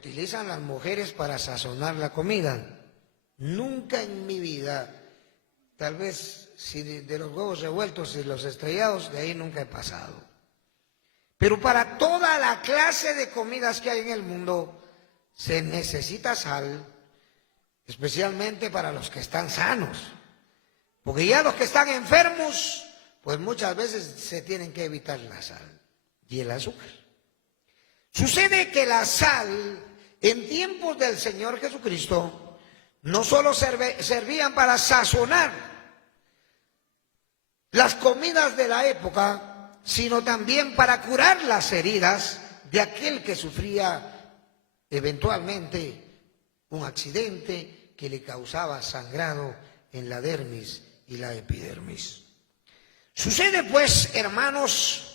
utilizan las mujeres para sazonar la comida. Nunca en mi vida, tal vez si de los huevos revueltos y los estrellados, de ahí nunca he pasado. Pero para toda la clase de comidas que hay en el mundo, se necesita sal, especialmente para los que están sanos. Porque ya los que están enfermos, pues muchas veces se tienen que evitar la sal y el azúcar. Sucede que la sal, en tiempos del Señor Jesucristo, no solo servían para sazonar las comidas de la época, sino también para curar las heridas de aquel que sufría eventualmente un accidente que le causaba sangrado en la dermis y la epidermis. Sucede pues, hermanos,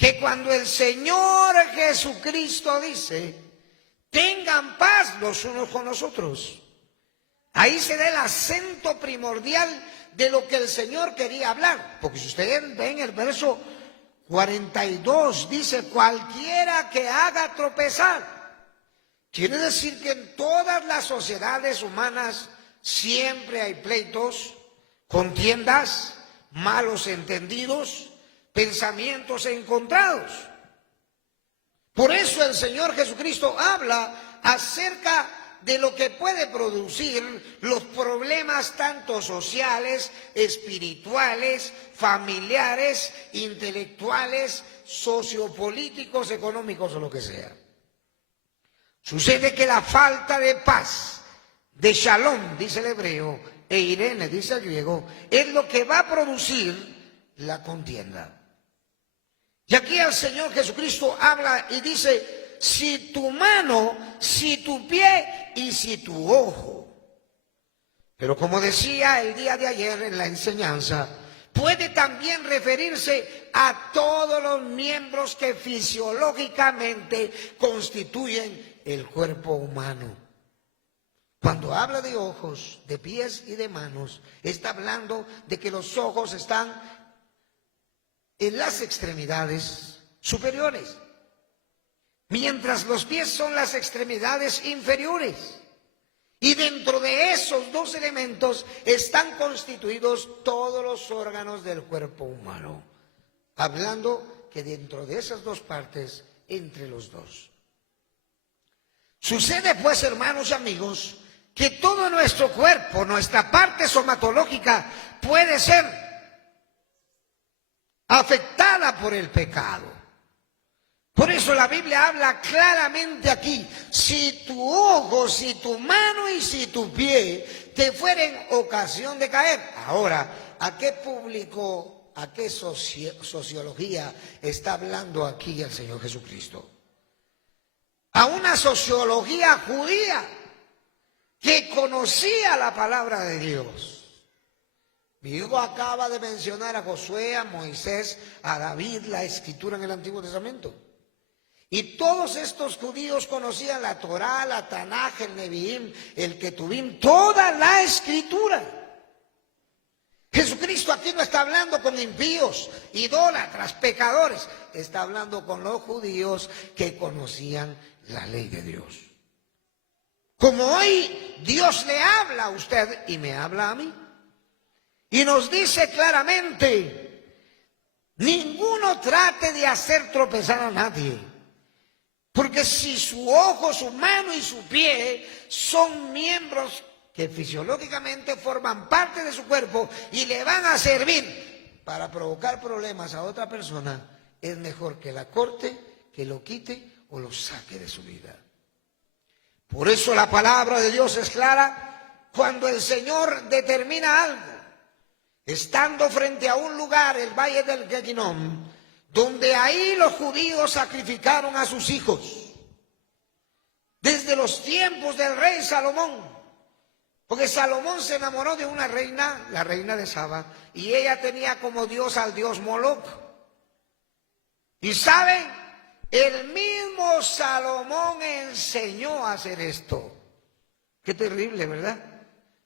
que cuando el Señor Jesucristo dice, tengan paz los unos con los otros, ahí se da el acento primordial de lo que el Señor quería hablar. Porque si ustedes ven el verso 42, dice, cualquiera que haga tropezar. Quiere decir que en todas las sociedades humanas siempre hay pleitos, contiendas, malos entendidos, pensamientos encontrados. Por eso el Señor Jesucristo habla acerca de lo que puede producir los problemas tanto sociales, espirituales, familiares, intelectuales, sociopolíticos, económicos o lo que sea. Sucede que la falta de paz, de shalom, dice el hebreo, e irene, dice el griego, es lo que va a producir la contienda. Y aquí el Señor Jesucristo habla y dice, si tu mano, si tu pie y si tu ojo. Pero como decía el día de ayer en la enseñanza, puede también referirse a todos los miembros que fisiológicamente constituyen el cuerpo humano. Cuando habla de ojos, de pies y de manos, está hablando de que los ojos están en las extremidades superiores, mientras los pies son las extremidades inferiores. Y dentro de esos dos elementos están constituidos todos los órganos del cuerpo humano. Hablando que dentro de esas dos partes, entre los dos. Sucede pues, hermanos y amigos, que todo nuestro cuerpo, nuestra parte somatológica, puede ser afectada por el pecado. Por eso la Biblia habla claramente aquí, si tu ojo, si tu mano y si tu pie te fueren ocasión de caer. Ahora, ¿a qué público, a qué sociología está hablando aquí el Señor Jesucristo? A una sociología judía que conocía la palabra de Dios. Mi hijo acaba de mencionar a Josué, a Moisés, a David, la escritura en el Antiguo Testamento. Y todos estos judíos conocían la Torá, la Tanaj, el Neviim, el Ketubim, toda la escritura. Jesucristo aquí no está hablando con impíos, idólatras, pecadores. Está hablando con los judíos que conocían la ley de Dios. Como hoy Dios le habla a usted y me habla a mí. Y nos dice claramente, ninguno trate de hacer tropezar a nadie. Porque si su ojo, su mano y su pie son miembros que fisiológicamente forman parte de su cuerpo y le van a servir para provocar problemas a otra persona, es mejor que la corte, que lo quite o lo saque de su vida. Por eso la palabra de Dios es clara cuando el Señor determina algo. Estando frente a un lugar, el valle del Gehinnom, donde ahí los judíos sacrificaron a sus hijos, desde los tiempos del rey Salomón, porque Salomón se enamoró de una reina, la reina de Saba, y ella tenía como dios al dios Moloc. Y saben, el mismo Salomón enseñó a hacer esto. Qué terrible, ¿verdad?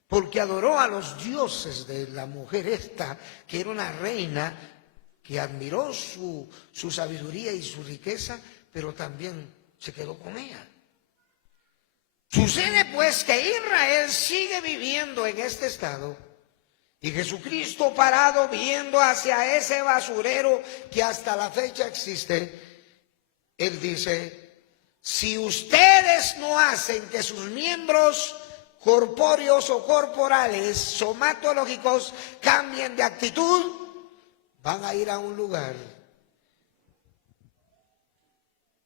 Porque adoró a los dioses de la mujer esta, que era una reina, que admiró su sabiduría y su riqueza, pero también se quedó con ella. Sucede pues que Israel sigue viviendo en este estado y Jesucristo parado viendo hacia ese basurero que hasta la fecha existe, Él dice: si ustedes no hacen que sus miembros corpóreos o corporales, somatológicos, cambien de actitud, van a ir a un lugar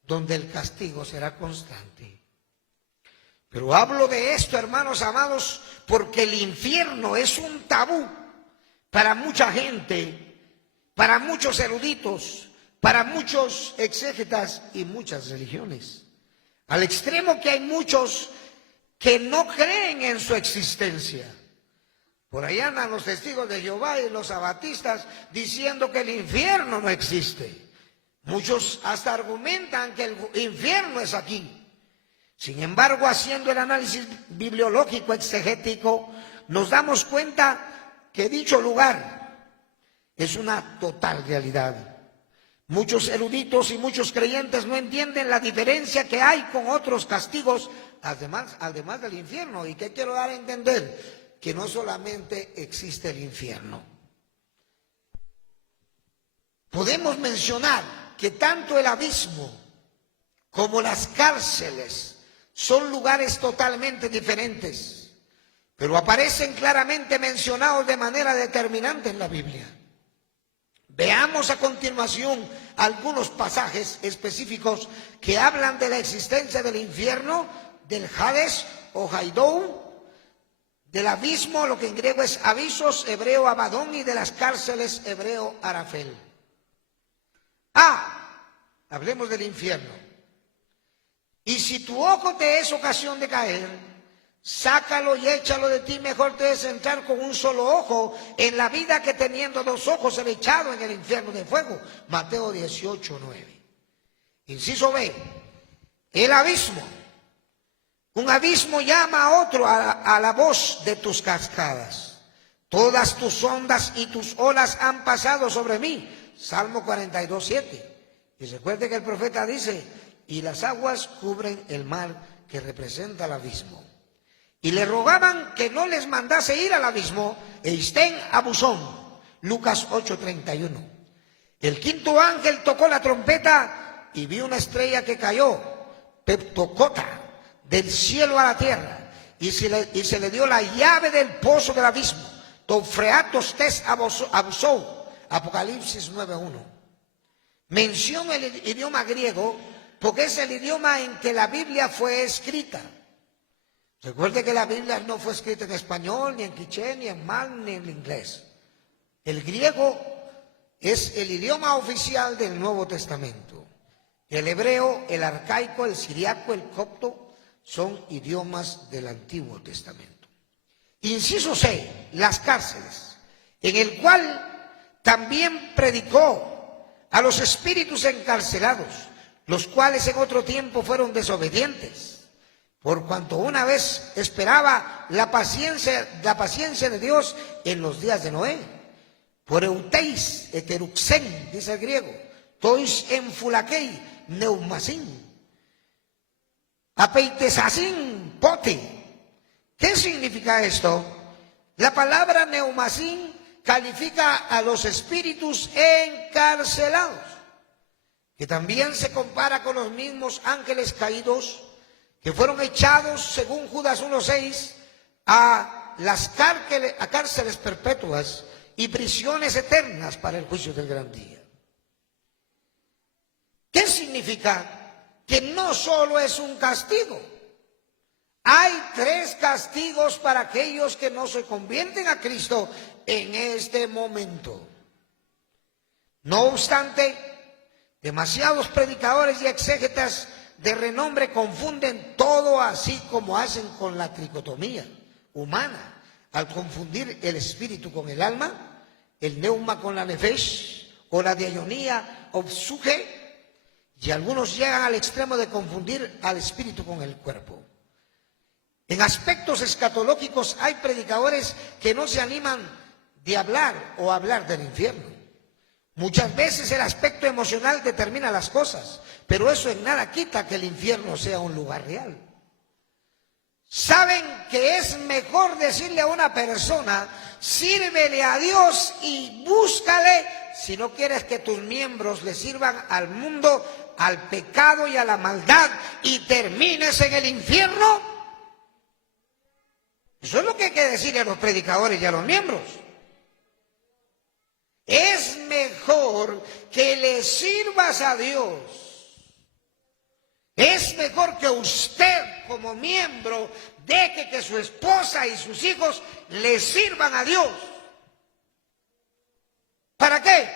donde el castigo será constante. Pero hablo de esto, hermanos amados, porque el infierno es un tabú para mucha gente, para muchos eruditos, para muchos exégetas y muchas religiones. Al extremo que hay muchos que no creen en su existencia. Por ahí andan los testigos de Jehová y los abatistas diciendo que el infierno no existe. Muchos hasta argumentan que el infierno es aquí. Sin embargo, haciendo el análisis bibliológico exegético, nos damos cuenta que dicho lugar es una total realidad. Muchos eruditos y muchos creyentes no entienden la diferencia que hay con otros castigos, además del infierno. ¿Y qué quiero dar a entender? Que no solamente existe el infierno. Podemos mencionar que tanto el abismo como las cárceles son lugares totalmente diferentes, pero aparecen claramente mencionados de manera determinante en la Biblia. Veamos a continuación algunos pasajes específicos que hablan de la existencia del infierno, del Hades o Haidou, del abismo, lo que en griego es abisos, hebreo Abadón, y de las cárceles, hebreo Arafel. Hablemos del infierno. Y si tu ojo te es ocasión de caer, sácalo y échalo de ti. Mejor te es entrar con un solo ojo en la vida que teniendo dos ojos ser echado en el infierno de fuego. Mateo 18:9. Inciso B, el abismo. Un abismo llama a otro a la voz de tus cascadas. Todas tus ondas y tus olas han pasado sobre mí. Salmo 42:7. Y recuerde que el profeta dice: y las aguas cubren el mar, que representa el abismo. Y le rogaban que no les mandase ir al abismo, Eistén Abusón, Lucas 8:31. El quinto ángel tocó la trompeta y vi una estrella que cayó, Peptocota, del cielo a la tierra, y se le dio la llave del pozo del abismo, Tofreatos tes Abusou, Apocalipsis 9:1. Menciono el idioma griego porque es el idioma en que la Biblia fue escrita. Recuerde que la Biblia no fue escrita en español, ni en quiché, ni en mal, ni en inglés. El griego es el idioma oficial del Nuevo Testamento. El hebreo, el arcaico, el siriaco, el copto son idiomas del Antiguo Testamento. Inciso C, las cárceles, en el cual también predicó a los espíritus encarcelados, los cuales en otro tiempo fueron desobedientes, por cuanto una vez esperaba la paciencia de Dios en los días de Noé. Por euteis eteruxen, dice el griego, tois enfulakei neumasin, apeitesasin pote. ¿Qué significa esto? La palabra neumasin califica a los espíritus encarcelados, que también se compara con los mismos ángeles caídos que fueron echados, según Judas 1:6, a cárceles perpetuas y prisiones eternas para el juicio del gran día. ¿Qué significa? Que no solo es un castigo. Hay 3 castigos para aquellos que no se convierten a Cristo en este momento. No obstante, demasiados predicadores y exégetas de renombre confunden todo, así como hacen con la tricotomía humana, al confundir el espíritu con el alma, el neuma con la nefesh, o la diaionía o psuche, y algunos llegan al extremo de confundir al espíritu con el cuerpo. En aspectos escatológicos hay predicadores que no se animan de hablar o hablar del infierno. Muchas veces el aspecto emocional determina las cosas, pero eso en nada quita que el infierno sea un lugar real. saben que es mejor decirle a una persona, sírvele a Dios y búscale, si no quieres que tus miembros le sirvan al mundo, al pecado y a la maldad y termines en el infierno. Eso es lo que hay que decirle a los predicadores y a los miembros. Es mejor que le sirvas a Dios. Es mejor que usted como miembro deje que su esposa y sus hijos le sirvan a Dios. ¿Para qué?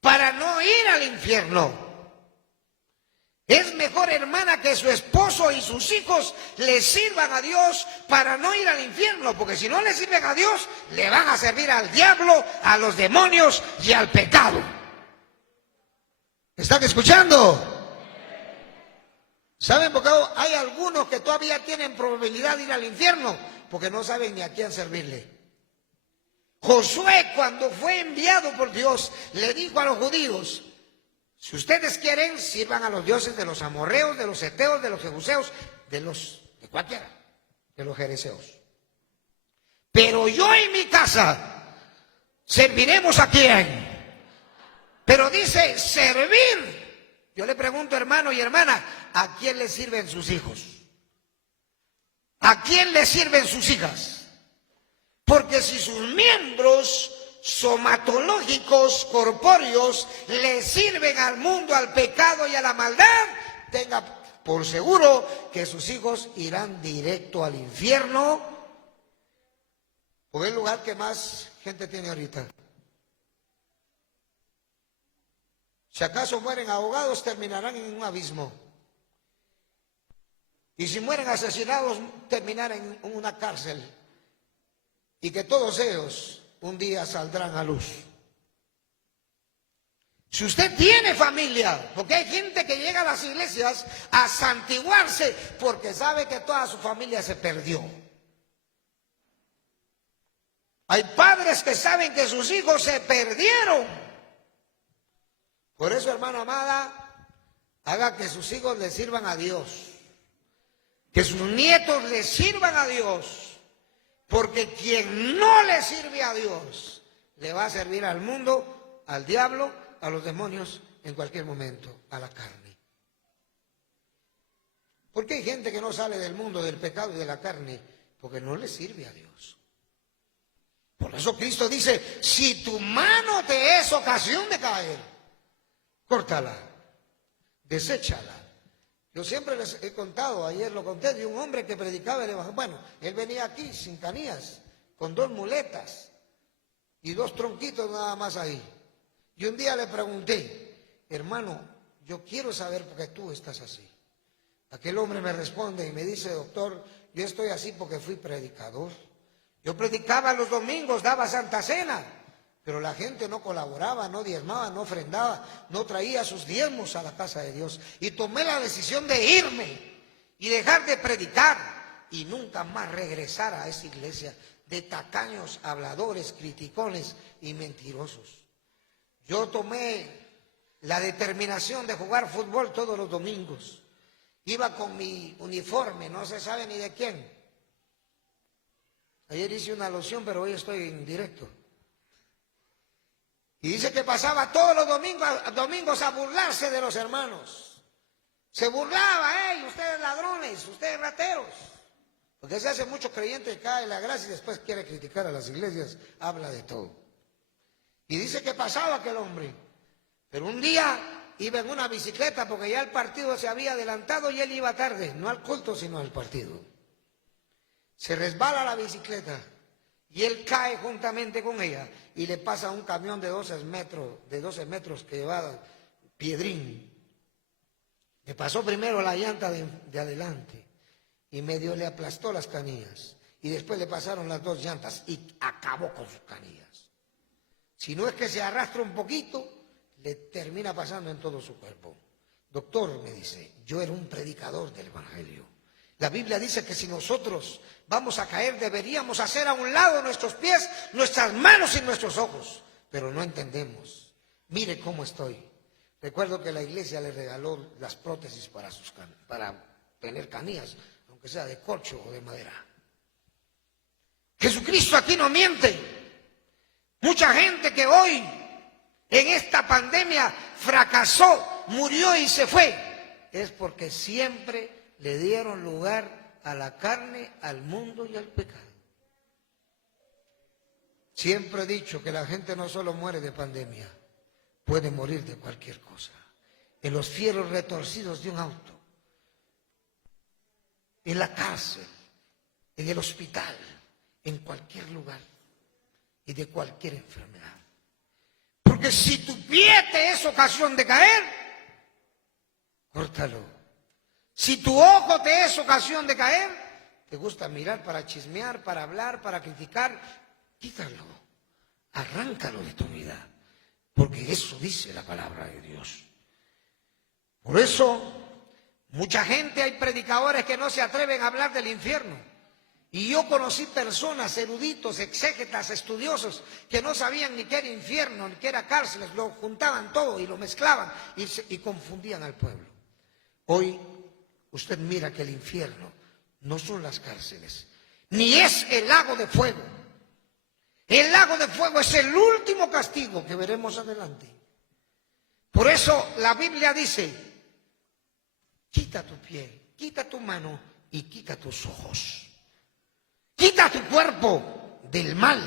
Para no ir al infierno. Es mejor, hermana, que su esposo y sus hijos le sirvan a Dios para no ir al infierno, porque si no le sirven a Dios, le van a servir al diablo, a los demonios y al pecado. ¿Están escuchando? ¿Saben por qué hay algunos que todavía tienen probabilidad de ir al infierno? Porque no saben ni a quién servirle. Josué, cuando fue enviado por Dios, le dijo a los judíos: si ustedes quieren, sirvan a los dioses de los amorreos, de los heteos, de los jebuseos, de cualquiera, de los jereceos. Pero yo y mi casa serviremos a quién. Pero dice servir. Yo le pregunto, hermano y hermana, ¿a quién le sirven sus hijos? ¿A quién le sirven sus hijas? Porque si sus miembros somatológicos, corpóreos, le sirven al mundo, al pecado y a la maldad, tenga por seguro que sus hijos irán directo al infierno, porque es el lugar que más gente tiene ahorita. Si acaso mueren ahogados, terminarán en un abismo. Y si mueren asesinados, terminarán en una cárcel. Y que todos ellos un día saldrán a luz. Si usted tiene familia, porque hay gente que llega a las iglesias a santiguarse porque sabe que toda su familia se perdió. Hay padres que saben que sus hijos se perdieron. Por eso, hermana amada, haga que sus hijos le sirvan a Dios, que sus nietos le sirvan a Dios, porque quien no le sirve a Dios, le va a servir al mundo, al diablo, a los demonios, en cualquier momento, a la carne. Porque hay gente que no sale del mundo del pecado y de la carne, porque no le sirve a Dios. Por eso Cristo dice, si tu mano te es ocasión de caer, córtala, deséchala. Yo siempre les he contado, ayer lo conté, de un hombre que predicaba el evangelio. Bueno, él venía aquí sin canillas, con 2 muletas y 2 tronquitos nada más ahí. Y un día le pregunté, hermano, yo quiero saber por qué tú estás así. Aquel hombre me responde y me dice, doctor, yo estoy así porque fui predicador. Yo predicaba los domingos, daba Santa Cena, pero la gente no colaboraba, no diezmaba, no ofrendaba, no traía sus diezmos a la casa de Dios. Y tomé la decisión de irme y dejar de predicar y nunca más regresar a esa iglesia de tacaños, habladores, criticones y mentirosos. Yo tomé la determinación de jugar fútbol todos los domingos. Iba con mi uniforme, no se sabe ni de quién. Ayer hice una alusión, pero hoy estoy en directo. Y dice que pasaba todos los domingos a burlarse de los hermanos. Se burlaba, ustedes ladrones, ustedes rateros. Porque se hace mucho creyente que cae en la gracia y después quiere criticar a las iglesias, habla de todo. Y dice que pasaba aquel hombre. Pero un día iba en una bicicleta porque ya el partido se había adelantado y él iba tarde, no al culto sino al partido. Se resbala la bicicleta y él cae juntamente con ella y le pasa un camión de 12 metros que llevaba piedrín. Le pasó primero la llanta de adelante y medio le aplastó las canillas y después le pasaron las 2 llantas y acabó con sus canillas. Si no es que se arrastra un poquito, le termina pasando en todo su cuerpo. Doctor, me dice, yo era un predicador del evangelio. La Biblia dice que si nosotros vamos a caer, deberíamos hacer a un lado nuestros pies, nuestras manos y nuestros ojos. Pero no entendemos. Mire cómo estoy. Recuerdo que la iglesia le regaló las prótesis para tener canillas, aunque aunque sea de corcho o de madera. Jesucristo aquí no miente. Mucha gente que hoy en esta pandemia fracasó, murió y se fue, es porque siempre le dieron lugar a la carne, al mundo y al pecado. Siempre he dicho que la gente no solo muere de pandemia, puede morir de cualquier cosa. En los fierros retorcidos de un auto, en la cárcel, en el hospital, en cualquier lugar y de cualquier enfermedad. Porque si tu pie te es ocasión de caer, córtalo. Si tu ojo te es ocasión de caer, te gusta mirar para chismear, para hablar, para criticar, quítalo, arráncalo de tu vida, porque eso dice la palabra de Dios. Por eso, mucha gente, hay predicadores que no se atreven a hablar del infierno. Y yo conocí personas, eruditos, exégetas, estudiosos, que no sabían ni qué era infierno, ni qué era cárceles, lo juntaban todo y lo mezclaban y confundían al pueblo. Hoy usted mira que el infierno no son las cárceles, ni es el lago de fuego. El lago de fuego es el último castigo que veremos adelante. Por eso la Biblia dice, quita tu pie, quita tu mano y quita tus ojos. Quita tu cuerpo del mal.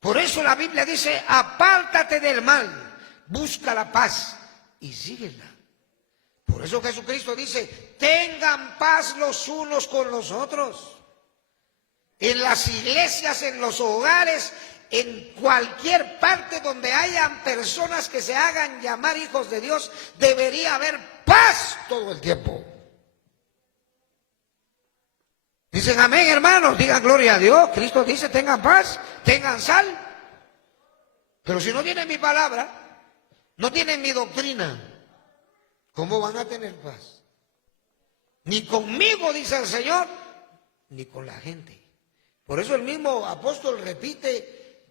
Por eso la Biblia dice, apártate del mal, busca la paz y síguela. Por eso Jesucristo dice, tengan paz los unos con los otros. En las iglesias, en los hogares, en cualquier parte donde hayan personas que se hagan llamar hijos de Dios, debería haber paz todo el tiempo. Dicen amén, hermanos, digan gloria a Dios. Cristo dice, tengan paz, tengan sal. Pero si no tienen mi palabra, no tienen mi doctrina, ¿cómo van a tener paz? Ni conmigo, dice el Señor, ni con la gente. Por eso el mismo apóstol repite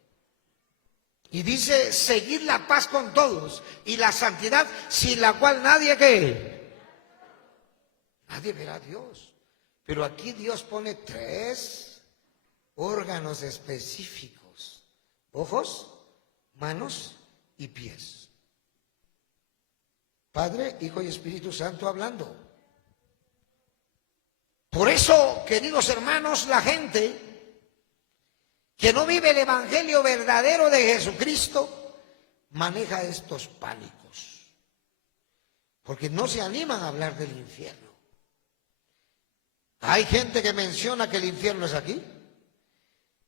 y dice, seguir la paz con todos y la santidad, sin la cual nadie verá a Dios. Pero aquí Dios pone 3 órganos específicos: ojos, manos y pies. Padre, Hijo y Espíritu Santo hablando. Por eso, queridos hermanos, la gente que no vive el evangelio verdadero de Jesucristo maneja estos pánicos, porque no se animan a hablar del infierno. Hay gente que menciona que el infierno es aquí,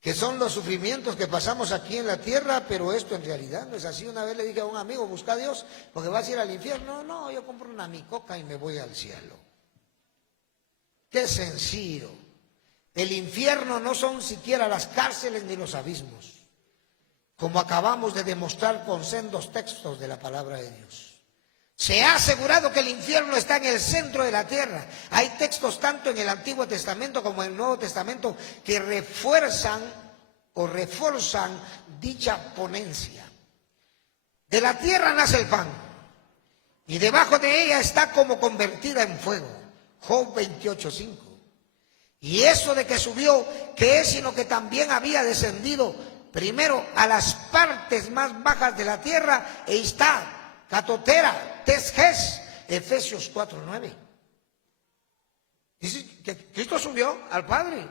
que son los sufrimientos que pasamos aquí en la tierra, pero esto en realidad no es así. Una vez le dije a un amigo, busca a Dios porque vas a ir al infierno. No, yo compro una micoca y me voy al cielo. Qué sencillo. El infierno no son siquiera las cárceles ni los abismos, como acabamos de demostrar con sendos textos de la palabra de Dios. Se ha asegurado que el infierno está en el centro de la tierra. Hay textos tanto en el Antiguo Testamento como en el Nuevo Testamento que refuerzan o reforzan dicha ponencia. De la tierra nace el pan y debajo de ella está como convertida en fuego. Job 28:5. Y eso de que subió, ¿qué es? Sino que también había descendido primero a las partes más bajas de la tierra e está catotera, tesges, Efesios 4:9. Dice que Cristo subió al Padre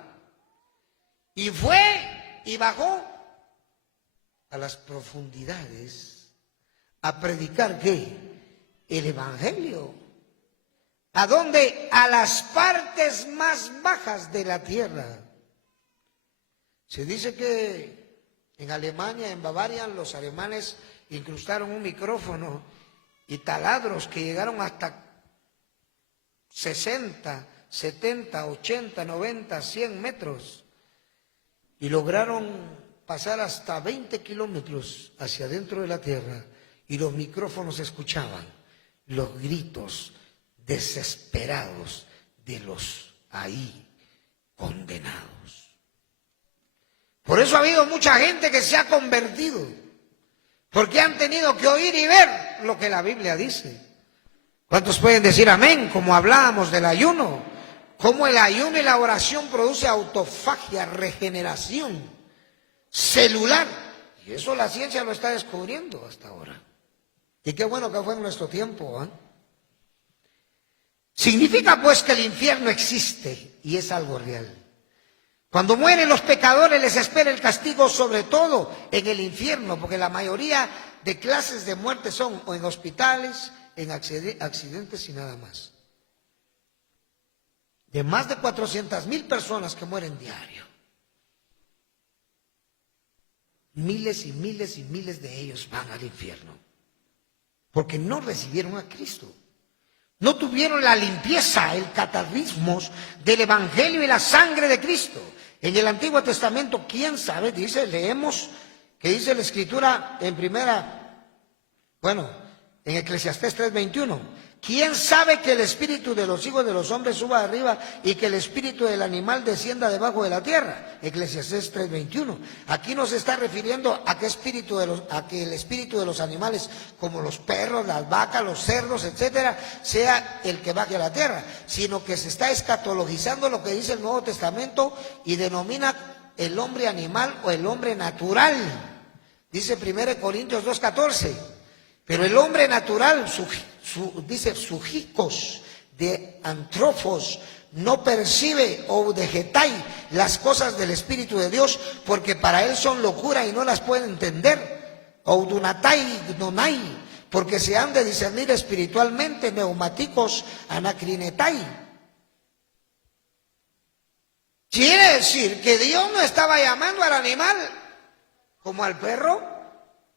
y fue y bajó a las profundidades a predicar ¿qué? El evangelio. ¿A dónde? A las partes más bajas de la tierra. Se dice que en Alemania, en Bavaria, los alemanes incrustaron un micrófono y taladros que llegaron hasta 60, 70, 80, 90, 100 metros y lograron pasar hasta 20 kilómetros hacia adentro de la tierra y los micrófonos escuchaban los gritos desesperados de los ahí condenados. Por eso ha habido mucha gente que se ha convertido, porque han tenido que oír y ver lo que la Biblia dice. ¿Cuántos pueden decir amén? Como hablábamos del ayuno, cómo el ayuno y la oración produce autofagia, regeneración celular. Y eso la ciencia lo está descubriendo hasta ahora. Y qué bueno que fue en nuestro tiempo, ¿eh? Significa pues que el infierno existe y es algo real. Cuando mueren los pecadores les espera el castigo, sobre todo en el infierno, porque la mayoría de clases de muerte son o en hospitales, en accidentes y nada más. De más de 400,000 personas que mueren diario, miles y miles y miles de ellos van al infierno, porque no recibieron a Cristo. No tuvieron la limpieza, el catecismo del Evangelio y la sangre de Cristo. En el Antiguo Testamento, ¿quién sabe? Leemos que dice la Escritura en en Eclesiastés 3:21. ¿Quién sabe que el espíritu de los hijos de los hombres suba arriba y que el espíritu del animal descienda debajo de la tierra? Eclesiastés 3:21. Aquí no se está refiriendo a que el espíritu de los animales, como los perros, las vacas, los cerdos, etcétera, sea el que baje a la tierra, sino que se está escatologizando lo que dice el Nuevo Testamento y denomina el hombre animal o el hombre natural. Dice 1 Corintios 2:14. Pero el hombre natural, dice sujicos de antrófos, no percibe o degetai las cosas del Espíritu de Dios, porque para él son locura y no las puede entender. Oudunatai gnonai, porque se han de discernir espiritualmente, neumáticos anacrinetai. Quiere decir que Dios no estaba llamando al animal como al perro,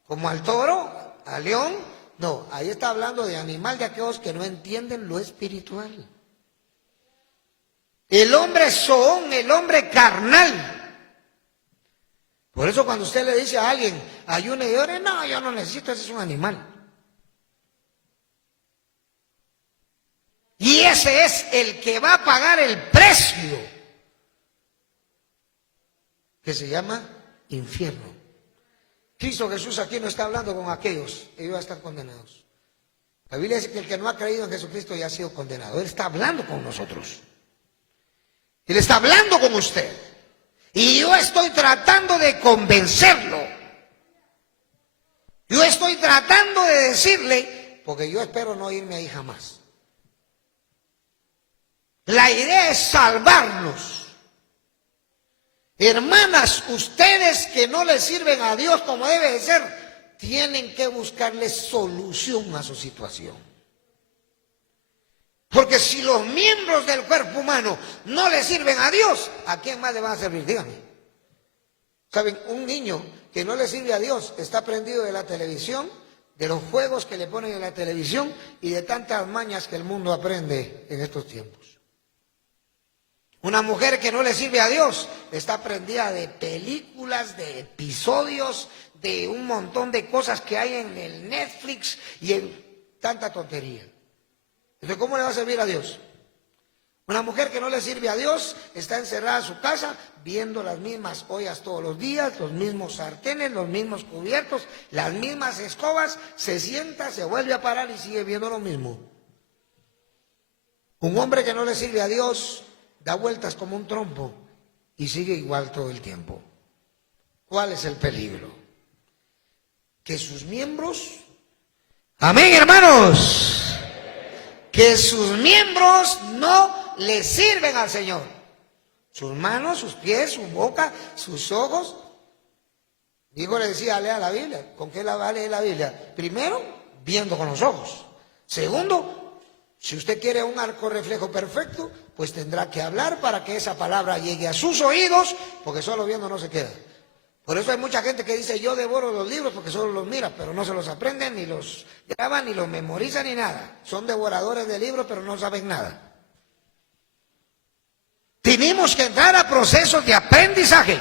como al toro, al león. No, ahí está hablando de animal, de aquellos que no entienden lo espiritual. El hombre zoón, el hombre carnal. Por eso cuando usted le dice a alguien, ayune y ore, no, yo no necesito, ese es un animal. Y ese es el que va a pagar el precio, que se llama infierno. Cristo Jesús aquí no está hablando con aquellos, ellos ya están condenados. La Biblia dice que el que no ha creído en Jesucristo ya ha sido condenado. Él está hablando con nosotros. Él está hablando con usted. Y yo estoy tratando de convencerlo. Yo estoy tratando de decirle, porque yo espero no irme ahí jamás. La idea es salvarnos. Hermanas, ustedes que no le sirven a Dios como debe de ser, tienen que buscarle solución a su situación. Porque si los miembros del cuerpo humano no le sirven a Dios, ¿a quién más le van a servir? Díganme. ¿Saben? Un niño que no le sirve a Dios está prendido de la televisión, de los juegos que le ponen en la televisión y de tantas mañas que el mundo aprende en estos tiempos. Una mujer que no le sirve a Dios está prendida de películas, de episodios, de un montón de cosas que hay en el Netflix y en tanta tontería. Entonces, ¿cómo le va a servir a Dios? Una mujer que no le sirve a Dios está encerrada en su casa viendo las mismas ollas todos los días, los mismos sartenes, los mismos cubiertos, las mismas escobas, se sienta, se vuelve a parar y sigue viendo lo mismo. Un hombre que no le sirve a Dios da vueltas como un trompo y sigue igual todo el tiempo. ¿Cuál es el peligro? Que sus miembros, amén hermanos, que sus miembros no le sirven al Señor. Sus manos, sus pies, su boca, sus ojos. Digo, le decía, lea la Biblia. ¿Con qué la va a leer la Biblia? Primero, viendo con los ojos. Segundo, si usted quiere un arco reflejo perfecto, pues tendrá que hablar para que esa palabra llegue a sus oídos, porque solo viendo no se queda. Por eso hay mucha gente que dice, yo devoro los libros porque solo los mira, pero no se los aprenden, ni los graban, ni los memorizan, ni nada. Son devoradores de libros, pero no saben nada. Tenemos que entrar a procesos de aprendizaje.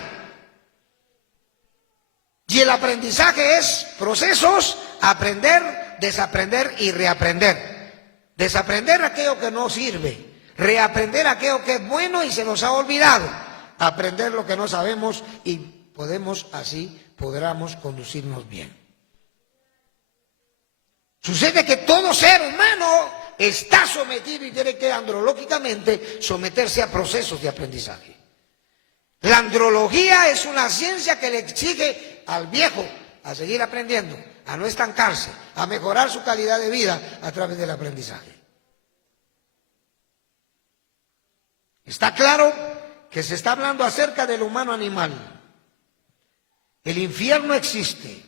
Y el aprendizaje es procesos, aprender, desaprender y reaprender. Desaprender aquello que no sirve, reaprender aquello que es bueno y se nos ha olvidado, aprender lo que no sabemos y podremos conducirnos bien. Sucede que todo ser humano está sometido y tiene que andrológicamente someterse a procesos de aprendizaje. La andrología es una ciencia que le exige al viejo a seguir aprendiendo, a no estancarse, a mejorar su calidad de vida a través del aprendizaje. Está claro que se está hablando acerca del humano animal. El infierno existe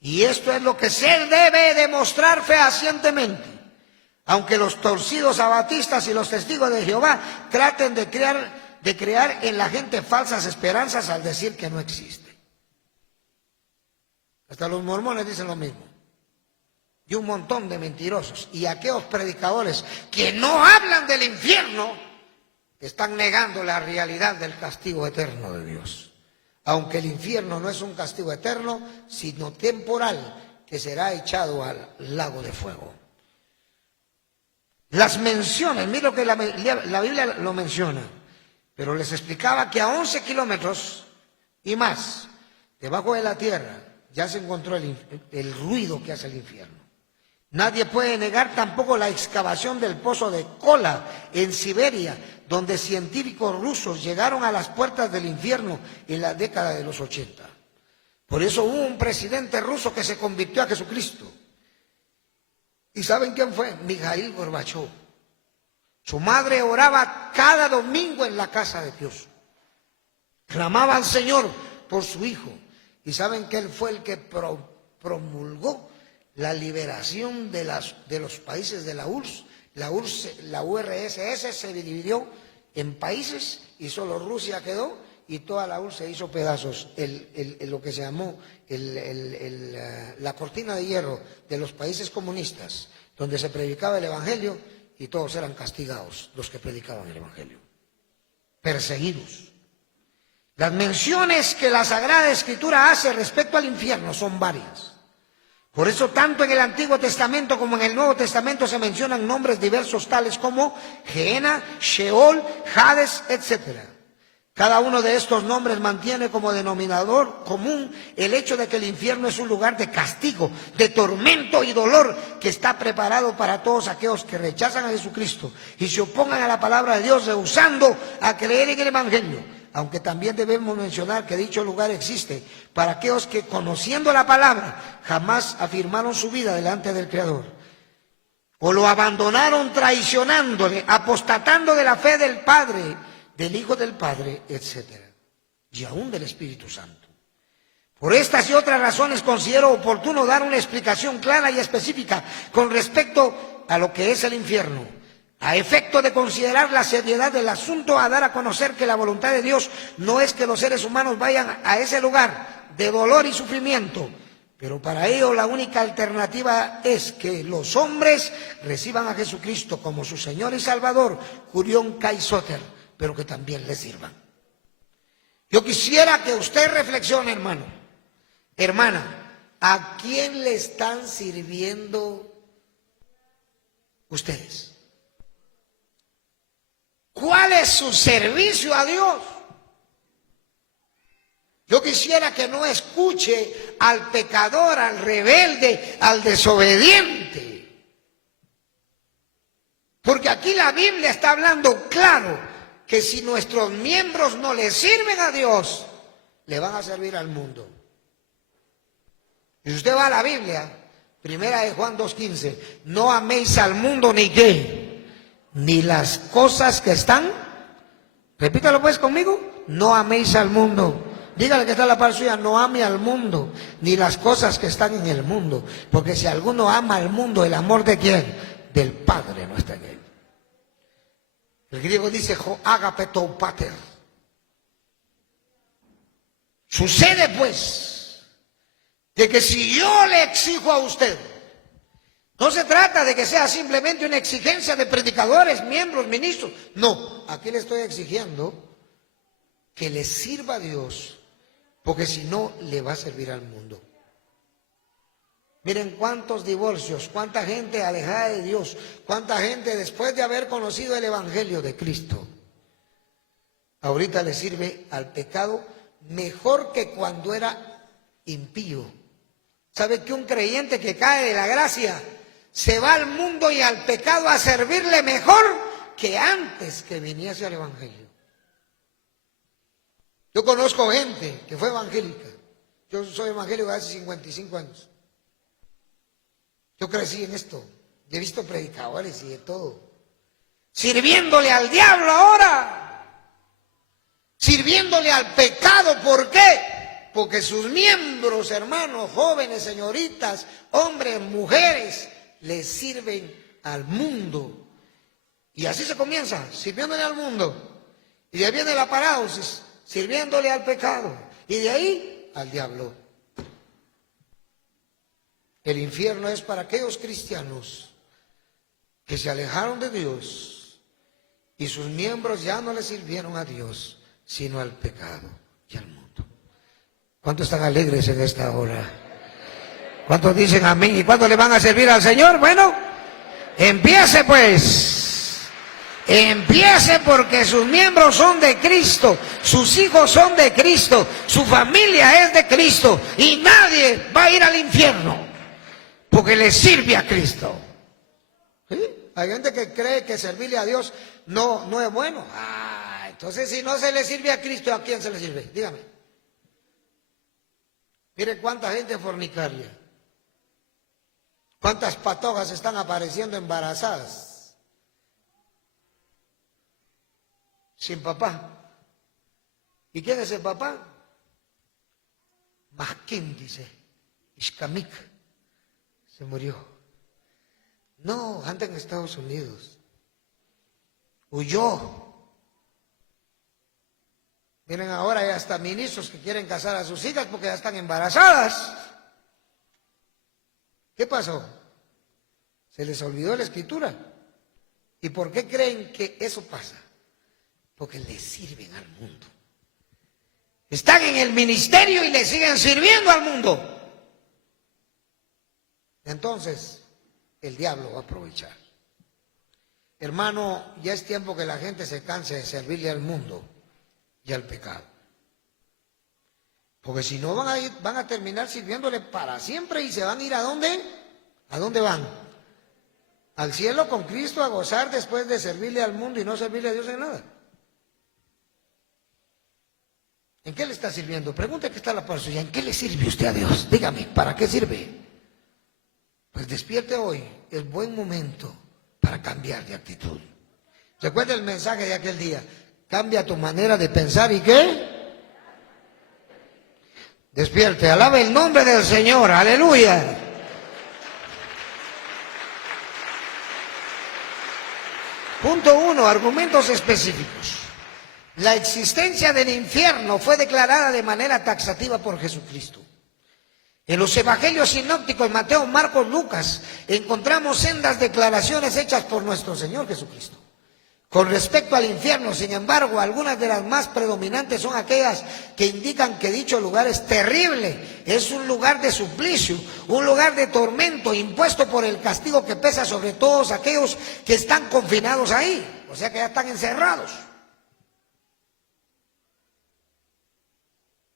y esto es lo que se debe demostrar fehacientemente, aunque los torcidos abatistas y los testigos de Jehová traten de crear en la gente falsas esperanzas al decir que no existe. Hasta los mormones dicen lo mismo. Y un montón de mentirosos. Y aquellos predicadores que no hablan del infierno están negando la realidad del castigo eterno de Dios. Aunque el infierno no es un castigo eterno, sino temporal, que será echado al lago de fuego. Las menciones, mira lo que la Biblia lo menciona, pero les explicaba que a 11 kilómetros y más debajo de la tierra ya se encontró el ruido que hace el infierno. Nadie puede negar tampoco la excavación del pozo de Kola en Siberia, donde científicos rusos llegaron a las puertas del infierno en la década de los 80. Por eso hubo un presidente ruso que se convirtió a Jesucristo. ¿Y saben quién fue? Mikhail Gorbachev. Su madre oraba cada domingo en la casa de Dios. Clamaba al Señor por su hijo. ¿Y saben que él fue el que promulgó la liberación de los países de la URSS? La URSS se dividió en países y solo Rusia quedó y toda la URSS se hizo pedazos. Lo que se llamó la cortina de hierro de los países comunistas, donde se predicaba el Evangelio y todos eran castigados, los que predicaban el Evangelio, perseguidos. Las menciones que la Sagrada Escritura hace respecto al infierno son varias. Por eso tanto en el Antiguo Testamento como en el Nuevo Testamento se mencionan nombres diversos tales como Gehenna, Sheol, Hades, etc. Cada uno de estos nombres mantiene como denominador común el hecho de que el infierno es un lugar de castigo, de tormento y dolor que está preparado para todos aquellos que rechazan a Jesucristo y se opongan a la palabra de Dios rehusando a creer en el Evangelio. Aunque también debemos mencionar que dicho lugar existe para aquellos que, conociendo la palabra, jamás afirmaron su vida delante del Creador, o lo abandonaron traicionándole, apostatando de la fe del Padre, del Hijo del Padre, etc. Y aún del Espíritu Santo. Por estas y otras razones considero oportuno dar una explicación clara y específica con respecto a lo que es el infierno, a efecto de considerar la seriedad del asunto, a dar a conocer que la voluntad de Dios no es que los seres humanos vayan a ese lugar de dolor y sufrimiento, pero para ello la única alternativa es que los hombres reciban a Jesucristo como su Señor y Salvador, Curión Kaisoter, pero que también le sirvan. Yo quisiera que usted reflexione, hermano, hermana, ¿a quién le están sirviendo ustedes? ¿Cuál es su servicio a Dios? Yo quisiera que no escuche al pecador, al rebelde, al desobediente. Porque aquí la Biblia está hablando claro que si nuestros miembros no le sirven a Dios, le van a servir al mundo. Y si usted va a la Biblia, primera de Juan 2:15, no améis al mundo ni qué. Ni las cosas que están, repítalo pues conmigo, no améis al mundo. Dígale que está a la par suya, no ame al mundo, ni las cosas que están en el mundo. Porque si alguno ama al mundo, ¿el amor de quién? Del Padre no está en él. El griego dice, ágape tou pater. Sucede pues, de que si yo le exijo a usted, no se trata de que sea simplemente una exigencia de predicadores, miembros, ministros. No, aquí le estoy exigiendo que le sirva a Dios, porque si no, le va a servir al mundo. Miren cuántos divorcios, cuánta gente alejada de Dios, cuánta gente después de haber conocido el Evangelio de Cristo, ahorita le sirve al pecado mejor que cuando era impío. ¿Sabe que un creyente que cae de la gracia se va al mundo y al pecado a servirle mejor que antes que viniese al evangelio. Yo conozco gente que fue evangélica. Yo soy evangélico hace 55 años. Yo crecí en esto. He visto predicadores y de todo. Sirviéndole al diablo ahora. Sirviéndole al pecado. ¿Por qué? Porque sus miembros, hermanos, jóvenes, señoritas, hombres, mujeres, les sirven al mundo. Y así se comienza, sirviéndole al mundo. Y de ahí viene la parábosis, sirviéndole al pecado. Y de ahí al diablo. El infierno es para aquellos cristianos que se alejaron de Dios y sus miembros ya no le sirvieron a Dios, sino al pecado y al mundo. ¿Cuántos están alegres en esta hora? ¿Cuántos dicen amén? ¿Y cuándo le van a servir al Señor? Bueno, empiece pues. Empiece, porque sus miembros son de Cristo, sus hijos son de Cristo, su familia es de Cristo y nadie va a ir al infierno porque le sirve a Cristo. ¿Sí? Hay gente que cree que servirle a Dios no es bueno. Entonces si no se le sirve a Cristo, ¿a quién se le sirve? Dígame. Mire cuánta gente fornicaria, cuántas patojas están apareciendo embarazadas sin papá. ¿Y quién es el papá? Mahkin, dice, Ishkamik, se murió. No, anda en Estados Unidos. Huyó. Miren, ahora hay hasta ministros que quieren casar a sus hijas porque ya están embarazadas. ¿Qué pasó? Se les olvidó la escritura. ¿Y por qué creen que eso pasa? Porque le sirven al mundo. Están en el ministerio y le siguen sirviendo al mundo. Entonces, el diablo va a aprovechar. Hermano, ya es tiempo que la gente se canse de servirle al mundo y al pecado. Porque si no van a terminar sirviéndole para siempre y se van a ir ¿a dónde? ¿A dónde van? Al cielo con Cristo a gozar después de servirle al mundo y no servirle a Dios en nada. ¿En qué le está sirviendo? Pregunte que está la par suya. ¿En qué le sirve usted a Dios? Dígame, ¿para qué sirve? Pues despierte hoy, el buen momento para cambiar de actitud. Recuerda el mensaje de aquel día. Cambia tu manera de pensar y ¿qué? Despierte, alaba el nombre del Señor, aleluya. Punto 1, argumentos específicos. La existencia del infierno fue declarada de manera taxativa por Jesucristo. En los evangelios sinópticos, Mateo, Marcos, Lucas, encontramos sendas declaraciones hechas por nuestro Señor Jesucristo. Con respecto al infierno, sin embargo, algunas de las más predominantes son aquellas que indican que dicho lugar es terrible, es un lugar de suplicio, un lugar de tormento impuesto por el castigo que pesa sobre todos aquellos que están confinados ahí, o sea que ya están encerrados.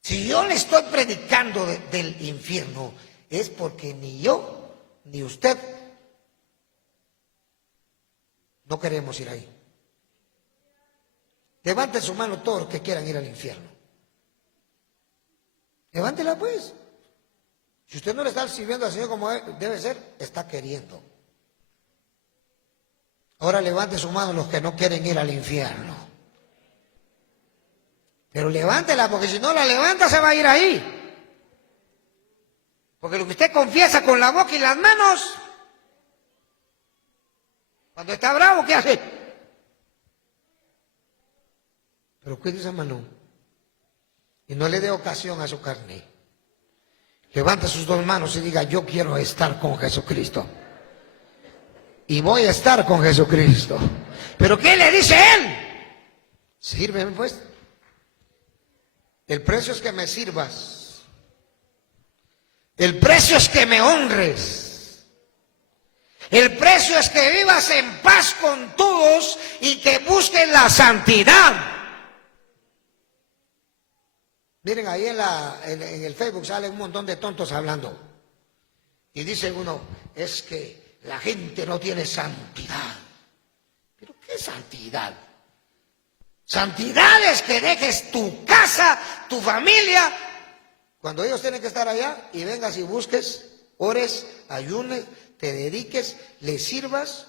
Si yo le estoy predicando del infierno, es porque ni yo ni usted no queremos ir ahí. Levante su mano todos los que quieran ir al infierno. Levántela pues. Si usted no le está sirviendo al Señor como debe ser, está queriendo. Ahora levante su mano los que no quieren ir al infierno. Pero levántela, porque si no la levanta se va a ir ahí. Porque lo que usted confiesa con la boca y las manos, cuando está bravo, ¿qué hace? Pero cuide esa mano y no le dé ocasión a su carne. Levante sus dos manos y diga: yo quiero estar con Jesucristo. Y voy a estar con Jesucristo. ¿Pero qué le dice él? Sírveme pues. El precio es que me sirvas. El precio es que me honres. El precio es que vivas en paz con todos y que busques la santidad. Miren, ahí en el Facebook sale un montón de tontos hablando. Y dice uno, es que la gente no tiene santidad. ¿Pero qué santidad? Santidad es que dejes tu casa, tu familia, cuando ellos tienen que estar allá, y vengas y busques, ores, ayunes, te dediques, les sirvas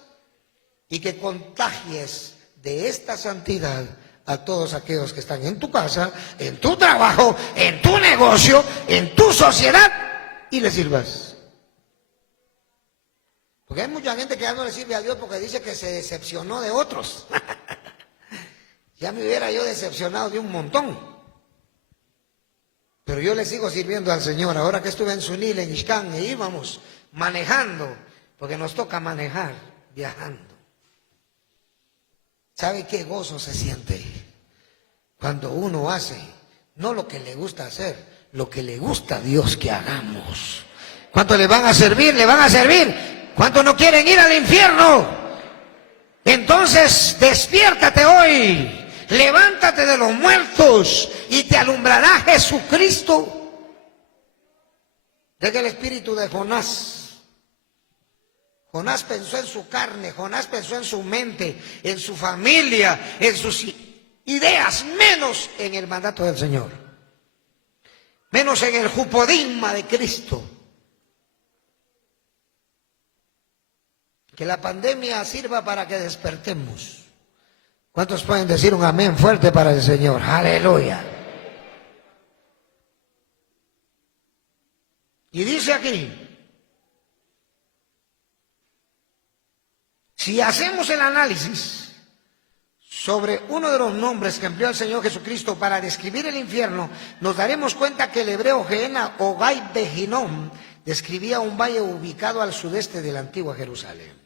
y que contagies de esta santidad a todos aquellos que están en tu casa, en tu trabajo, en tu negocio, en tu sociedad, y les sirvas. Porque hay mucha gente que ya no le sirve a Dios porque dice que se decepcionó de otros. Ya me hubiera yo decepcionado de un montón. Pero yo le sigo sirviendo al Señor. Ahora que estuve en Sunil, en Ixcán, e íbamos manejando, porque nos toca manejar, viajando. ¿Sabe qué gozo se siente? Cuando uno hace, no lo que le gusta hacer, lo que le gusta a Dios que hagamos. ¿Cuántos le van a servir? ¿Le van a servir? ¿Cuántos no quieren ir al infierno? Entonces, despiértate hoy. Levántate de los muertos y te alumbrará Jesucristo. Deja el espíritu de Jonás. Jonás pensó en su carne, Jonás pensó en su mente, en su familia, en sus ideas, menos en el mandato del Señor, menos en el jupodigma de Cristo. Que la pandemia sirva para que despertemos. ¿Cuántos pueden decir un amén fuerte para el Señor? Aleluya. Y dice aquí, si hacemos el análisis sobre uno de los nombres que empleó el Señor Jesucristo para describir el infierno, nos daremos cuenta que el hebreo Gehenna o Gai Bejinom describía un valle ubicado al sudeste de la antigua Jerusalén.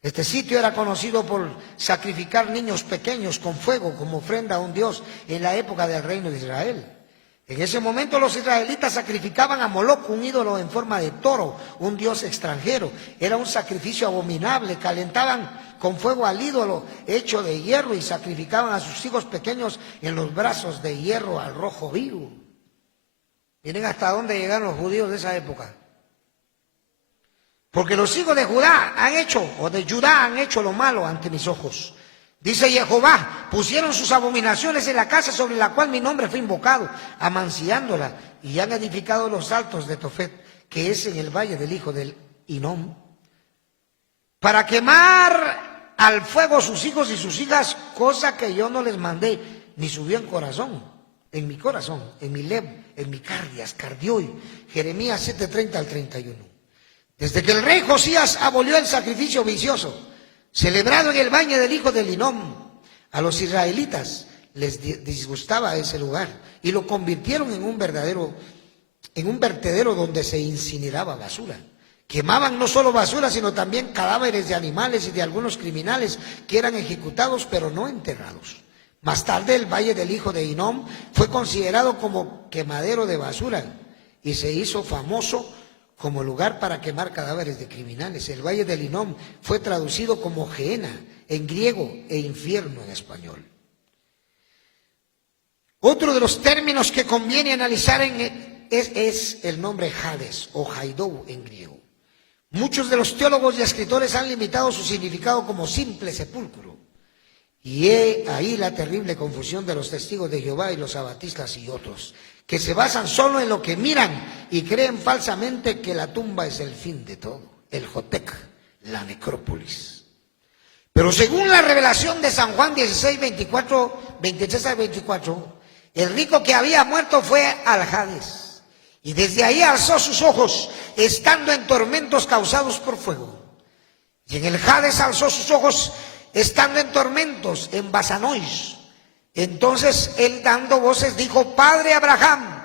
Este sitio era conocido por sacrificar niños pequeños con fuego como ofrenda a un dios en la época del reino de Israel. En ese momento los israelitas sacrificaban a Moloc, un ídolo en forma de toro, un dios extranjero. Era un sacrificio abominable. Calentaban con fuego al ídolo hecho de hierro y sacrificaban a sus hijos pequeños en los brazos de hierro al rojo vivo. Miren hasta dónde llegaron los judíos de esa época. Porque los hijos de Judá han hecho, o de Judá han hecho lo malo ante mis ojos. Dice Jehová, pusieron sus abominaciones en la casa sobre la cual mi nombre fue invocado, amanciándola, y han edificado los altos de Tofet, que es en el valle del hijo del Hinnom, para quemar al fuego sus hijos y sus hijas, cosa que yo no les mandé, ni subió en mi corazón, en mi lev, en mi cardias, cardioi. Jeremías 7:30 al 31. Desde que el rey Josías abolió el sacrificio vicioso, celebrado en el valle del hijo del Hinnom, a los israelitas les disgustaba ese lugar y lo convirtieron en un vertedero donde se incineraba basura. Quemaban no solo basura, sino también cadáveres de animales y de algunos criminales que eran ejecutados pero no enterrados. Más tarde el valle del hijo de Hinnom fue considerado como quemadero de basura y se hizo famoso como lugar para quemar cadáveres de criminales. El valle del Hinnom fue traducido como Gehenna en griego e infierno en español. Otro de los términos que conviene analizar es el nombre Hades o Haidou en griego. Muchos de los teólogos y escritores han limitado su significado como simple sepulcro. Y he ahí la terrible confusión de los testigos de Jehová y los sabatistas y otros, que se basan solo en lo que miran y creen falsamente que la tumba es el fin de todo, el Jotec, la necrópolis. Pero según la revelación de San Juan 23 al 24, el rico que había muerto fue al Hades, y desde ahí alzó sus ojos, estando en tormentos causados por fuego. Y en el Hades alzó sus ojos, estando en tormentos, en Basanois. Entonces él dando voces dijo: Padre Abraham,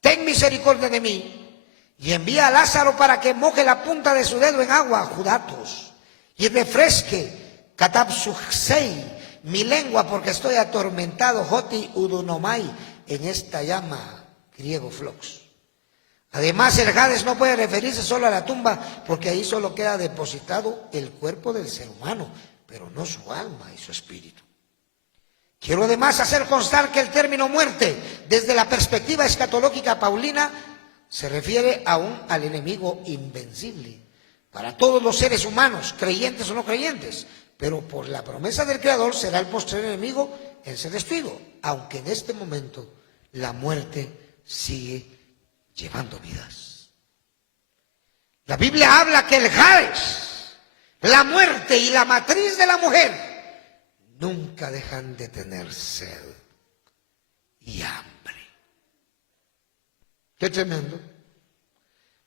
ten misericordia de mí, y envía a Lázaro para que moje la punta de su dedo en agua, judatos, y refresque katapsuxei mi lengua, porque estoy atormentado, joti udunomai, en esta llama, griego flox. Además el Hades no puede referirse solo a la tumba, porque ahí solo queda depositado el cuerpo del ser humano, pero no su alma y su espíritu. Quiero además hacer constar que el término muerte, desde la perspectiva escatológica paulina, se refiere aún al enemigo invencible, para todos los seres humanos, creyentes o no creyentes, pero por la promesa del Creador será el postrer enemigo en ser destruido, aunque en este momento la muerte sigue llevando vidas. La Biblia habla que el Hades, la muerte y la matriz de la mujer nunca dejan de tener sed y hambre. Qué tremendo.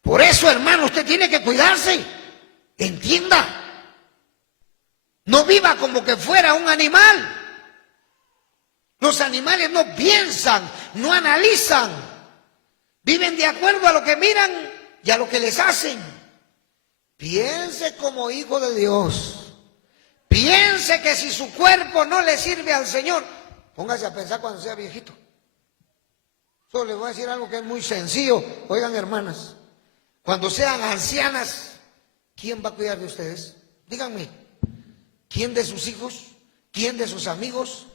Por eso, hermano, usted tiene que cuidarse. Entienda. No viva como que fuera un animal. Los animales no piensan, no analizan. Viven de acuerdo a lo que miran y a lo que les hacen. Piense como hijo de Dios. Piense que si su cuerpo no le sirve al Señor, póngase a pensar cuando sea viejito. Solo les voy a decir algo que es muy sencillo. Oigan, hermanas, cuando sean ancianas, ¿quién va a cuidar de ustedes? Díganme, ¿quién de sus hijos? ¿Quién de sus amigos?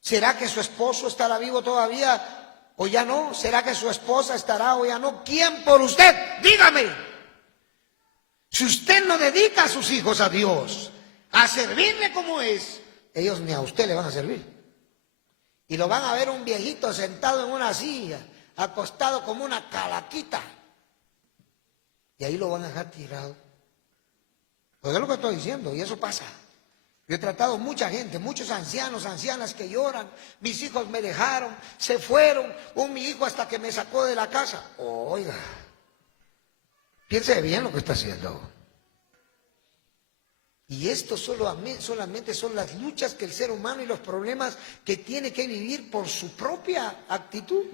¿Será que su esposo estará vivo todavía o ya no? ¿Será que su esposa estará o ya no? ¿Quién por usted? Dígame. Si usted no dedica a sus hijos a Dios, a servirle como es, ellos ni a usted le van a servir. Y lo van a ver un viejito sentado en una silla, acostado como una calaquita. Y ahí lo van a dejar tirado. Pues es lo que estoy diciendo, y eso pasa. Yo he tratado mucha gente, muchos ancianos, ancianas que lloran. Mis hijos me dejaron, se fueron. Mi hijo hasta que me sacó de la casa. Oiga, piense bien lo que está haciendo. Y esto solamente son las luchas que el ser humano y los problemas que tiene que vivir por su propia actitud.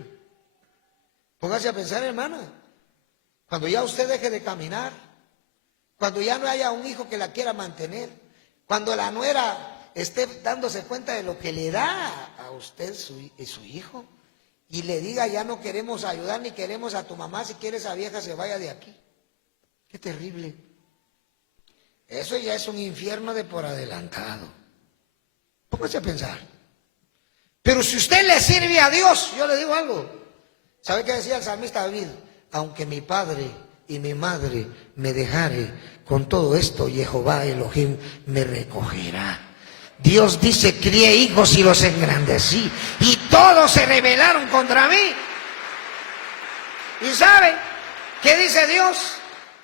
Póngase a pensar, hermana, cuando ya usted deje de caminar, cuando ya no haya un hijo que la quiera mantener, cuando la nuera esté dándose cuenta de lo que le da a usted su hijo y le diga ya no queremos ayudar ni queremos a tu mamá, si quiere esa vieja se vaya de aquí. Qué terrible. Eso ya es un infierno de por adelantado. Póngase a pensar. Pero si usted le sirve a Dios, yo le digo algo. ¿Sabe qué decía el salmista David? Aunque mi padre y mi madre me dejare, con todo esto Jehová Elohim me recogerá. Dios dice, crié hijos y los engrandecí, y todos se rebelaron contra mí. ¿Y sabe qué dice Dios?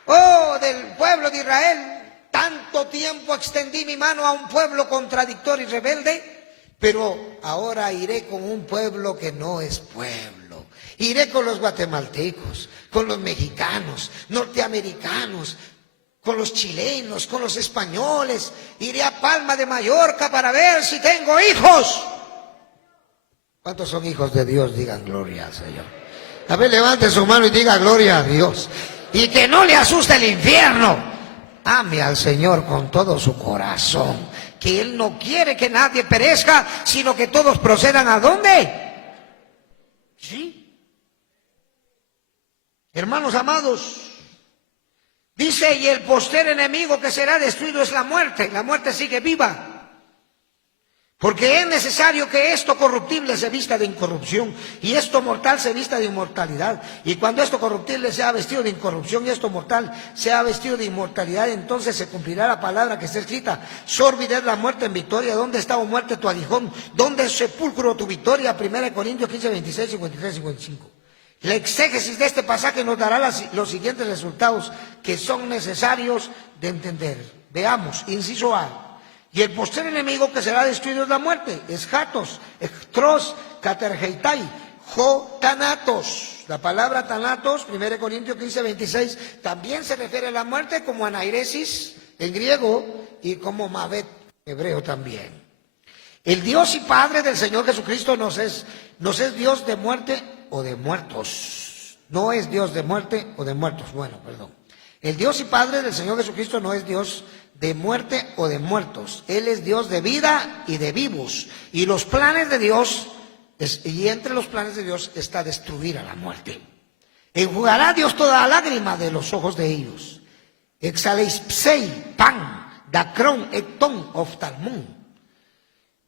Oh, del pueblo de Israel, tanto tiempo extendí mi mano a un pueblo contradictorio y rebelde, pero ahora iré con un pueblo que no es pueblo. Iré con los guatemaltecos, con los mexicanos, norteamericanos, con los chilenos, con los españoles. Iré a Palma de Mallorca para ver si tengo hijos. ¿Cuántos son hijos de Dios? Digan gloria al Señor. A ver, levante su mano y diga gloria a Dios. Y que no le asuste el infierno. Ame al Señor con todo su corazón, que Él no quiere que nadie perezca, sino que todos procedan ¿a dónde? Sí. Hermanos amados, dice, y el postrer enemigo que será destruido es la muerte. La muerte sigue viva. Porque es necesario que esto corruptible se vista de incorrupción y esto mortal se vista de inmortalidad. Y cuando esto corruptible sea vestido de incorrupción y esto mortal sea vestido de inmortalidad, entonces se cumplirá la palabra que está escrita. Sorbidet la muerte en victoria. ¿Dónde está, oh muerte, tu aguijón? ¿Dónde es sepulcro tu victoria? 1 Corintios 15, 26, 53, 55. La exégesis de este pasaje nos dará los siguientes resultados que son necesarios de entender. Veamos, inciso A. Y el postrer enemigo que será destruido es la muerte. Es Hatos, Echtros, Catergeitai, Tanatos. La palabra Tanatos, 1 Corintios 15, 26, también se refiere a la muerte como anairesis en griego y como Mavet en hebreo también. El Dios y Padre del Señor Jesucristo nos es Dios de muerte o de muertos. No es Dios de muerte o de muertos. Bueno, perdón. El Dios y Padre del Señor Jesucristo no es Dios de muerte o de muertos. Él es Dios de vida y de vivos. Y los planes de Dios, y entre los planes de Dios está destruir a la muerte. Enjugará Dios toda lágrima de los ojos de ellos. Exhaleis psei, pan, dacron, ecton, oftalmón,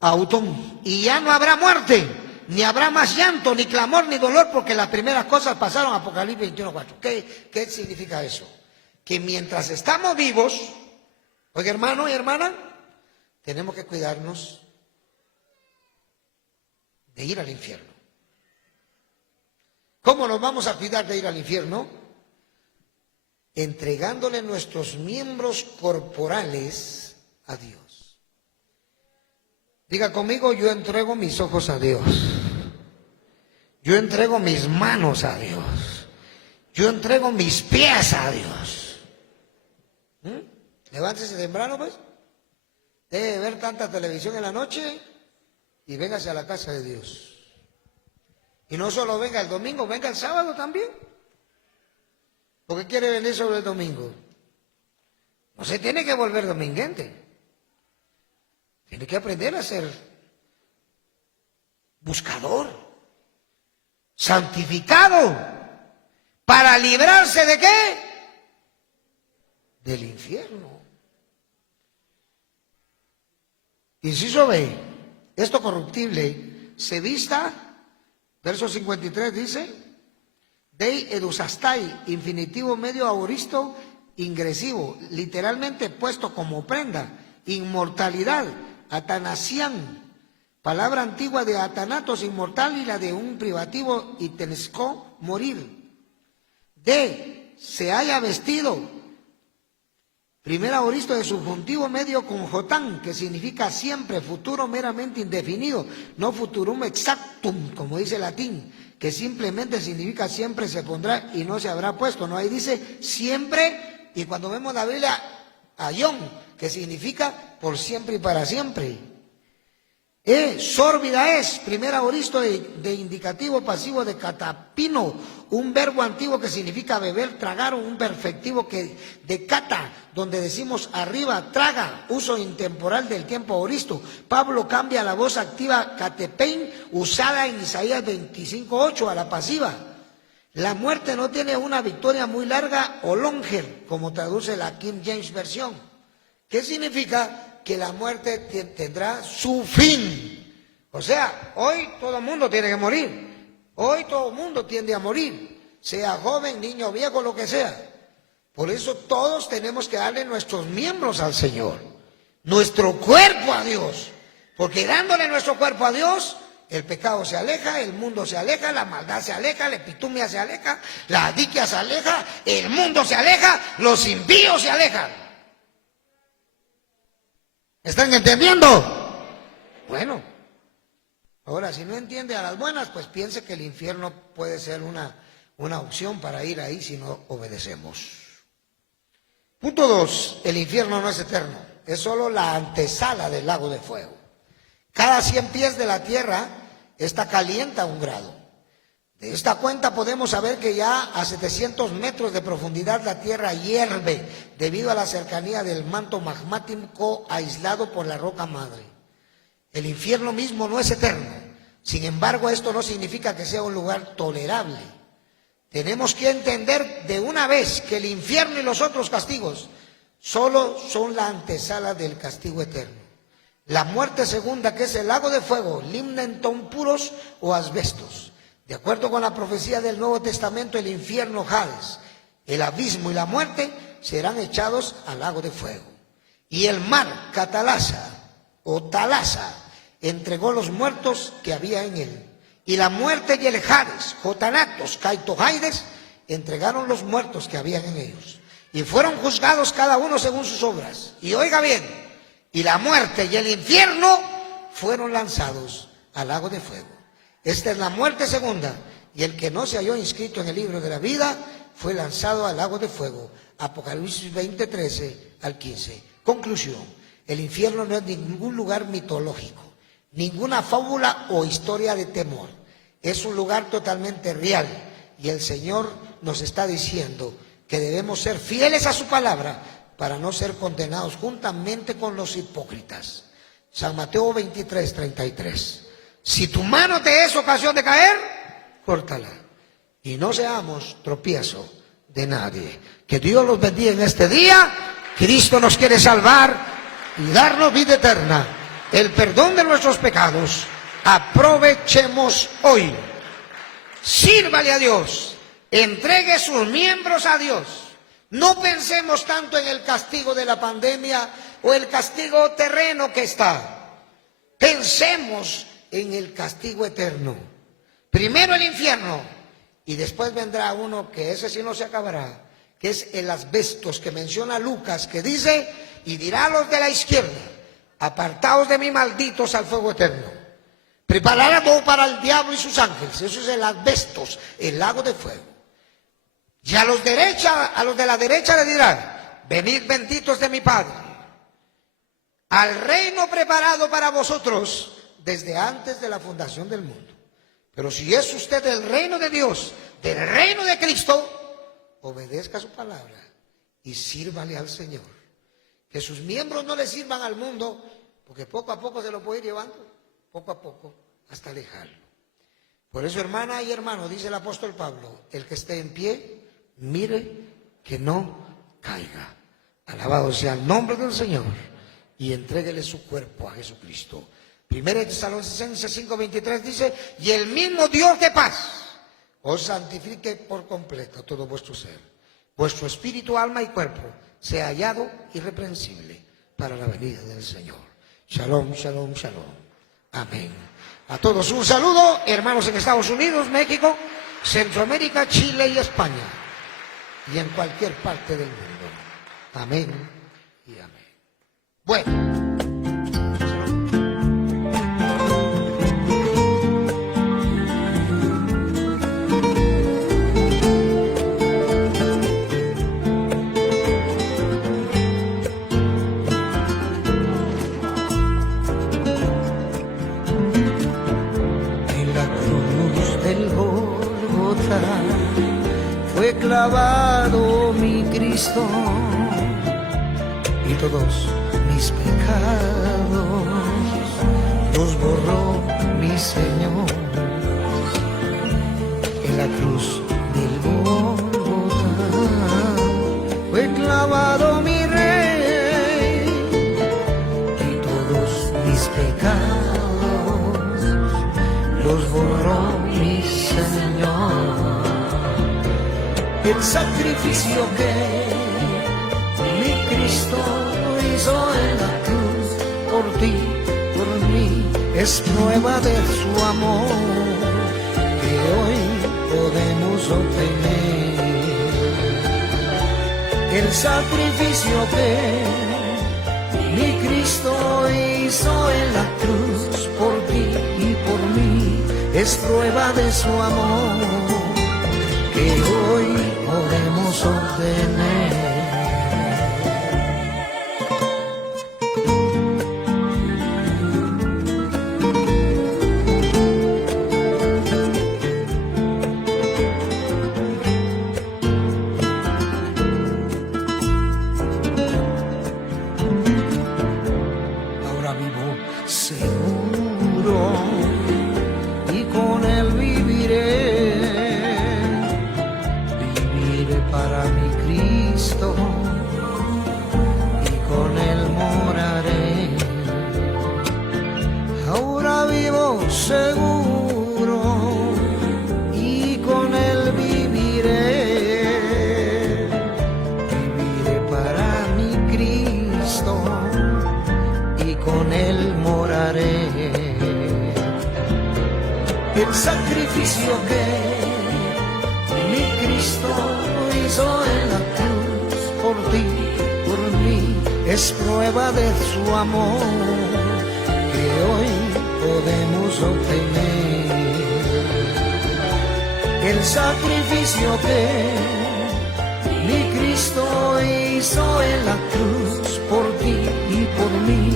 autón. Y ya no habrá muerte, ni habrá más llanto, ni clamor, ni dolor, porque las primeras cosas pasaron. Apocalipsis 21:4. ¿Qué significa eso? que mientras estamos vivos, oiga hermano y hermana, tenemos que cuidarnos de ir al infierno. ¿Cómo nos vamos a cuidar de ir al infierno? Entregándole nuestros miembros corporales a Dios. Diga conmigo, yo entrego mis ojos a Dios. Yo entrego mis manos a Dios. Yo entrego mis pies a Dios. Levántese temprano, pues. Deje de ver tanta televisión en la noche y véngase a la casa de Dios. Y no solo venga el domingo, venga el sábado también. ¿Por qué quiere venir sobre el domingo? No se tiene que volver dominguente. Tiene que aprender a ser buscador, santificado, para librarse ¿de qué? Del infierno. Inciso B, esto corruptible se vista, verso 53 dice, Dei edusastai, infinitivo medio auristo ingresivo, literalmente puesto como prenda, inmortalidad, atanasián, palabra antigua de atanatos, inmortal, y la de un privativo, y tenesco, morir. D, se haya vestido, primera auristo de subjuntivo medio con jotán, que significa siempre, futuro meramente indefinido, no futurum exactum, como dice el latín, que simplemente significa siempre se pondrá y no se habrá puesto. No, ahí dice siempre, y cuando vemos la Biblia, ayón, que significa por siempre y para siempre. Sórbida es, primera auristo de indicativo pasivo de catapino, un verbo antiguo que significa beber, tragar, un perfectivo que de cata, donde decimos arriba, traga, uso intemporal del tiempo auristo. Pablo cambia la voz activa catepein, usada en Isaías 25:8 a la pasiva. La muerte no tiene una victoria muy larga o longer, como traduce la King James versión. ¿Qué significa? Que la muerte tendrá su fin. O sea, hoy todo el mundo tiene que morir. Hoy todo el mundo tiende a morir, sea joven, niño, viejo, lo que sea. Por eso todos tenemos que darle nuestros miembros al Señor, nuestro cuerpo a Dios. Porque dándole nuestro cuerpo a Dios, el pecado se aleja, el mundo se aleja, la maldad se aleja, la epitumia se aleja, la adiquia se aleja, el mundo se aleja, los impíos se alejan. ¿Están entendiendo? Bueno, ahora si no entiende a las buenas, pues piense que el infierno puede ser una opción para ir ahí si no obedecemos. Punto 2, el infierno no es eterno, es solo la antesala del lago de fuego. Cada 100 pies de la tierra está caliente a 1 grado. De esta cuenta podemos saber que ya a 700 metros de profundidad la tierra hierve debido a la cercanía del manto magmático aislado por la roca madre. El infierno mismo no es eterno. Sin embargo, esto no significa que sea un lugar tolerable. Tenemos que entender de una vez que el infierno y los otros castigos solo son la antesala del castigo eterno. La muerte segunda, que es el lago de fuego, limnenton puros o asbestos. De acuerdo con la profecía del Nuevo Testamento, el infierno Hades, el abismo y la muerte serán echados al lago de fuego. Y el mar Catalasa o Talasa entregó los muertos que había en él. Y la muerte y el Hades, Jotanatos, Caitohaides, entregaron los muertos que habían en ellos. Y fueron juzgados cada uno según sus obras. Y oiga bien, y la muerte y el infierno fueron lanzados al lago de fuego. Esta es la muerte segunda, y el que no se halló inscrito en el libro de la vida fue lanzado al lago de fuego. Apocalipsis 20, 13 al 15. Conclusión, el infierno no es ningún lugar mitológico, ninguna fábula o historia de temor. Es un lugar totalmente real, y el Señor nos está diciendo que debemos ser fieles a su palabra para no ser condenados juntamente con los hipócritas. San Mateo 23, 33. Si tu mano te es ocasión de caer, córtala. Y no seamos tropiezo de nadie. Que Dios los bendiga en este día. Cristo nos quiere salvar y darnos vida eterna, el perdón de nuestros pecados. Aprovechemos hoy. Sírvale a Dios. Entregue sus miembros a Dios. No pensemos tanto en el castigo de la pandemia o el castigo terreno que está. Pensemos en el castigo eterno. Primero el infierno y después vendrá uno que ese sí no se acabará, que es el asbestos que menciona Lucas, que dice: y dirá a los de la izquierda: apartaos de mí, malditos, al fuego eterno, preparado para el diablo y sus ángeles. Eso es el asbestos, el lago de fuego. Y a los de la derecha le dirán: venid benditos de mi Padre, al reino preparado para vosotros desde antes de la fundación del mundo. Pero si es usted del reino de Dios, del reino de Cristo, obedezca su palabra y sírvale al Señor. Que sus miembros no le sirvan al mundo, porque poco a poco se lo puede ir llevando, poco a poco, hasta alejarlo. Por eso, hermana y hermano, dice el apóstol Pablo: el que esté en pie, mire que no caiga. Alabado sea el nombre del Señor, y entréguele su cuerpo a Jesucristo. Primera de Tesalonicenses 5:23 dice: y el mismo Dios de paz os santifique por completo todo vuestro ser, vuestro espíritu, alma y cuerpo sea hallado irreprensible para la venida del Señor. Shalom, shalom, shalom. Amén. A todos un saludo, hermanos en Estados Unidos, México, Centroamérica, Chile y España, y en cualquier parte del mundo. Amén y amén. Bueno. Fue clavado mi Cristo y todos mis pecados los borró mi Señor. En la cruz del Gólgota fue clavado mi Rey y todos mis pecados los borró mi Señor. El sacrificio que mi Cristo hizo en la cruz por ti, por mí, es prueba de su amor que hoy podemos obtener. El sacrificio que mi Cristo hizo en la cruz por ti y por mí es prueba de su amor que hoy podemos obtener. Ahora vivo seguro y con él viviré. Para mi Cristo y con él moraré. Ahora vivo seguro y con él viviré. Viviré para mi Cristo y con él moraré. El sacrificio que mi Cristo hizo en la cruz por ti, por mí, es prueba de su amor que hoy podemos obtener. El sacrificio que mi Cristo hizo en la cruz por ti y por mí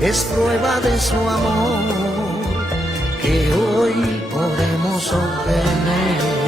es prueba de su amor que hoy podemos obtener.